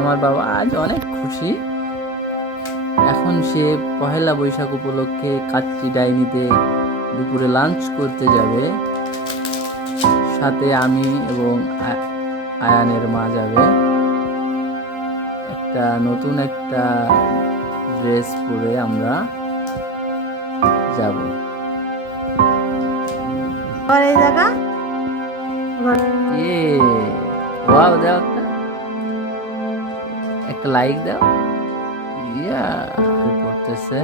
আমার বাবা আজ অনেক খুশি। এখন সে পহেলা বৈশাখ উপলক্ষে কাচ্চি ডাইনিতে দুপুরে লাঞ্চ করতে যাবে। সাথে আমি এবং আয়ানের মা যাবে। নতুন একটা ড্রেস পরে আমরা যাব। এই জায়গা ওয়াও, দাও একটা লাইক দাও। ইয়া পড়তেছে।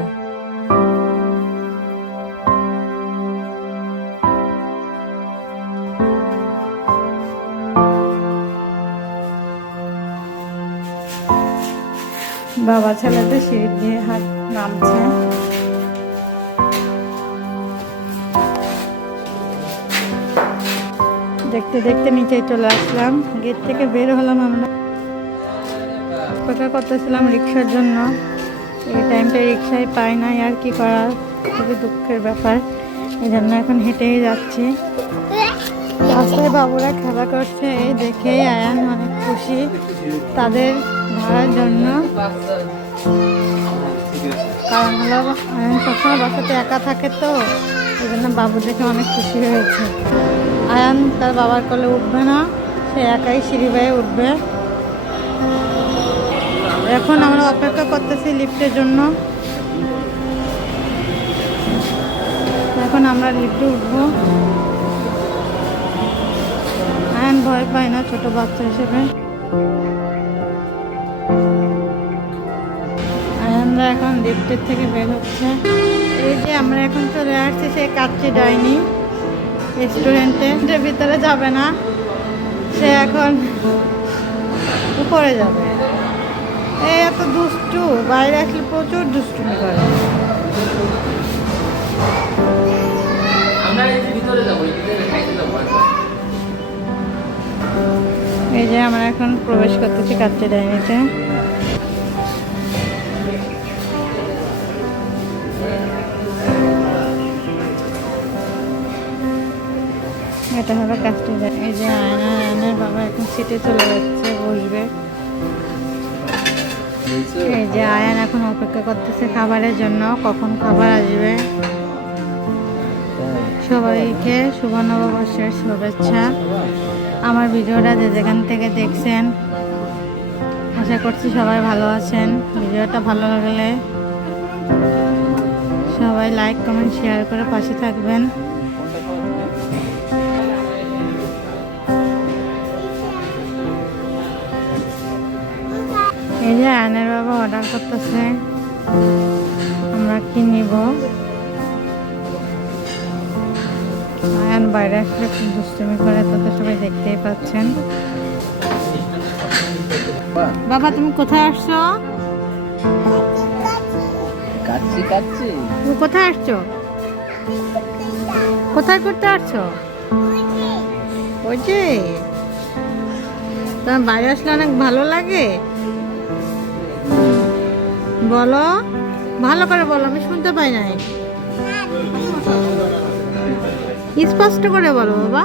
বাবা ছেলেতে সিঁড়ি দিয়ে হাত নামছে। দেখতে দেখতে নিচে চলে আসলাম। গেট থেকে বের হলাম। আমরা অপেক্ষা করতেছিলাম রিক্সার জন্য। এই টাইমটা রিক্সায় পাই নাই, আর কি করার, খুবই দুঃখের ব্যাপার। এই জন্য এখন হেঁটেই যাচ্ছি। রাস্তায় বাবুরা খেলা করছে, এই দেখেই আয়ান অনেক খুশি তাদের ভাড়ার জন্য। কারণ হলো আয়ান সবসময় বাসাতে একা থাকে, তো এই জন্য বাবু দেখে অনেক খুশি হয়েছে। আয়ান তার বাবার কোলে উঠবে না, সে একাই সিঁড়ি বেয়ে উঠবে। এখন আমরা অপেক্ষা করতেছি লিফটের জন্য। এখন আমরা লিফটে উঠবো। আয়ান ভয় পায় না ছোট বাচ্চা হিসেবে। আয়ানরা এখন লিফটের থেকে বের হচ্ছে। এই যে আমরা এখন চলে আসছি সেই কাচ্চি ডাইনি রেস্টুরেন্টের ভিতরে যাবে না, সে এখন উপরে যাবে। এই এত দুষ্টু, বাইরে আসলে প্রচুর দুষ্টুমি করে। এই যে আমরা এখন প্রবেশ করতেছি কাচ্চি ডাইনিতে। এটা হলো কাচ্চি ডাইনি। এই যে আয়নের বাবা এখন সিটে চলে যাচ্ছে, বসবে। এই যে আয়ান এখন অপেক্ষা করতেছে খাবারের জন্য, কখন খাবার আসবে। সবাইকে শুভ নববর্ষের শুভেচ্ছা। আমার ভিডিওটা যে যেখান থেকে দেখছেন, আশা করছি সবাই ভালো আছেন। ভিডিওটা ভালো লাগলে সবাই লাইক কমেন্ট শেয়ার করে পাশে থাকবেন। এই যে আয়নের বাবা অর্ডার করতেছে, আমরা কি নিব। আয়ান বাইরে আসলে খুব দুষ্টুমি করে, তো সবাই দেখতেই পাচ্ছেন। বাবা তুমি কোথায় আসছো? তুমি কোথায় আসছো? কোথায় করতে আসছো? ওই যে তোমার বাইরে আসলে অনেক ভালো লাগে। বলো, ভালো করে বলো, আমি শুনতে পাই নাই। স্পষ্ট করে বলো বাবা,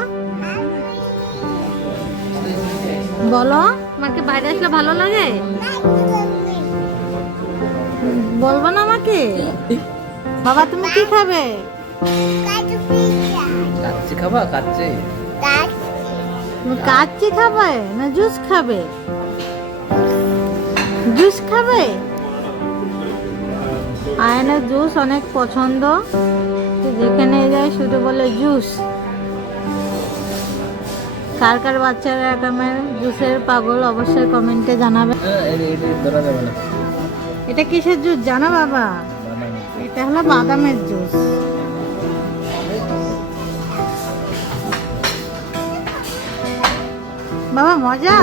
বলো তোমার কি বাইরে আসলে ভালো লাগে? বলবো না আমাকে? বাবা তুমি কি খাবে? কাচ্চি খাবা? কাচ্চি খাবে না জুস খাবে? জুস খাবে? আয়নের জুস অনেক পছন্দ, যেখানে যায় শুধু বলে জুস। কার কার বাচ্চারা এরকমের জুসের পাগল অবশ্যই কমেন্টে জানাবে। এটা কিসের জুস জানো বাবা? এটা হলো বাদামের জুস। বাবা মজা?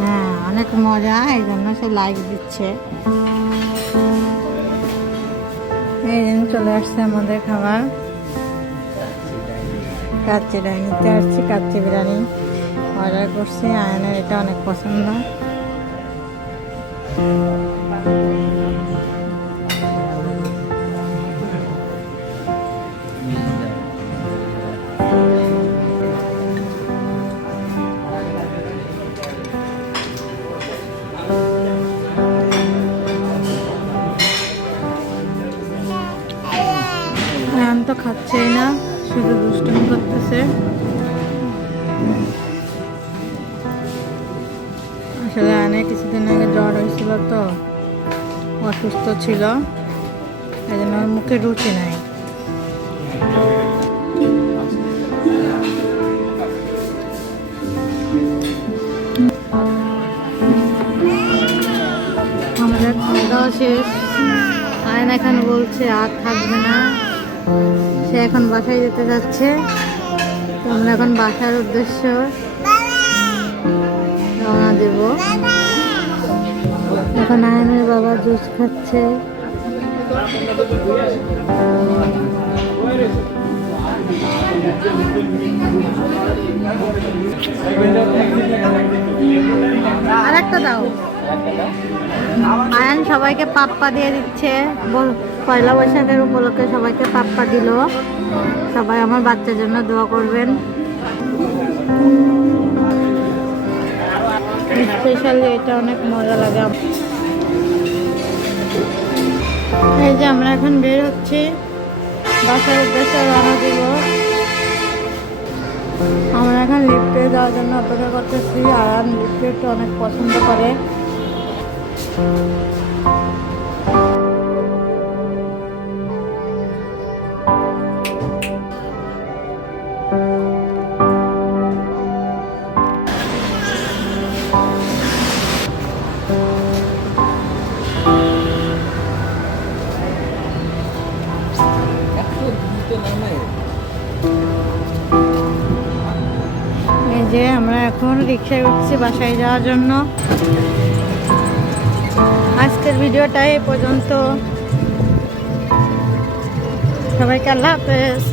হ্যাঁ অনেক মজা, এই জন্য সে লাইক দিচ্ছে। এই দিন চলে আসছে আমাদের খাবার। কাচ্চি ডাইনিতে আসছি, কাচ্চি বিরিয়ানি অর্ডার করছি। আয়নের এটা অনেক পছন্দ। আসলে আয়নের কিছুদিন আগে জ্বর হয়েছিল, তো অসুস্থ ছিল, এই জন্য ওর মুখে রুচি নাই। আমাদের খাওয়া দাওয়া শেষ। আয়ন এখন বলছে আর থাকবে না, সে এখন বাসায় যেতে যাচ্ছে। তো আমরা এখন বাসার উদ্দেশ্য রওনা দেব। এখন আয়নের বাবা জুস খাচ্ছে। আর একটা দাও। আয়ান সবাইকে পাপ্পা দিয়ে দিচ্ছে, পয়লা বৈশাখের উপলক্ষে সবাইকে পাপ্পা দিল। সবাই আমার বাচ্চার জন্য দোয়া করবেন। স্পেশালি এটা অনেক মজা লাগে। এই যে আমরা এখন বের হচ্ছি, বাসার উদ্দেশ্যে রওনা দিব। আমরা এখন লিফটে যাওয়ার জন্য অপেক্ষা করতেছি। আয়ান লিফটে অনেক পছন্দ করে। এই যে আমরা এখন রিক্সায় উঠছি বাসায় যাওয়ার জন্য। আজকের ভিডিওটা এই পর্যন্ত। সবাইকে আল্লাহ হাফেজ।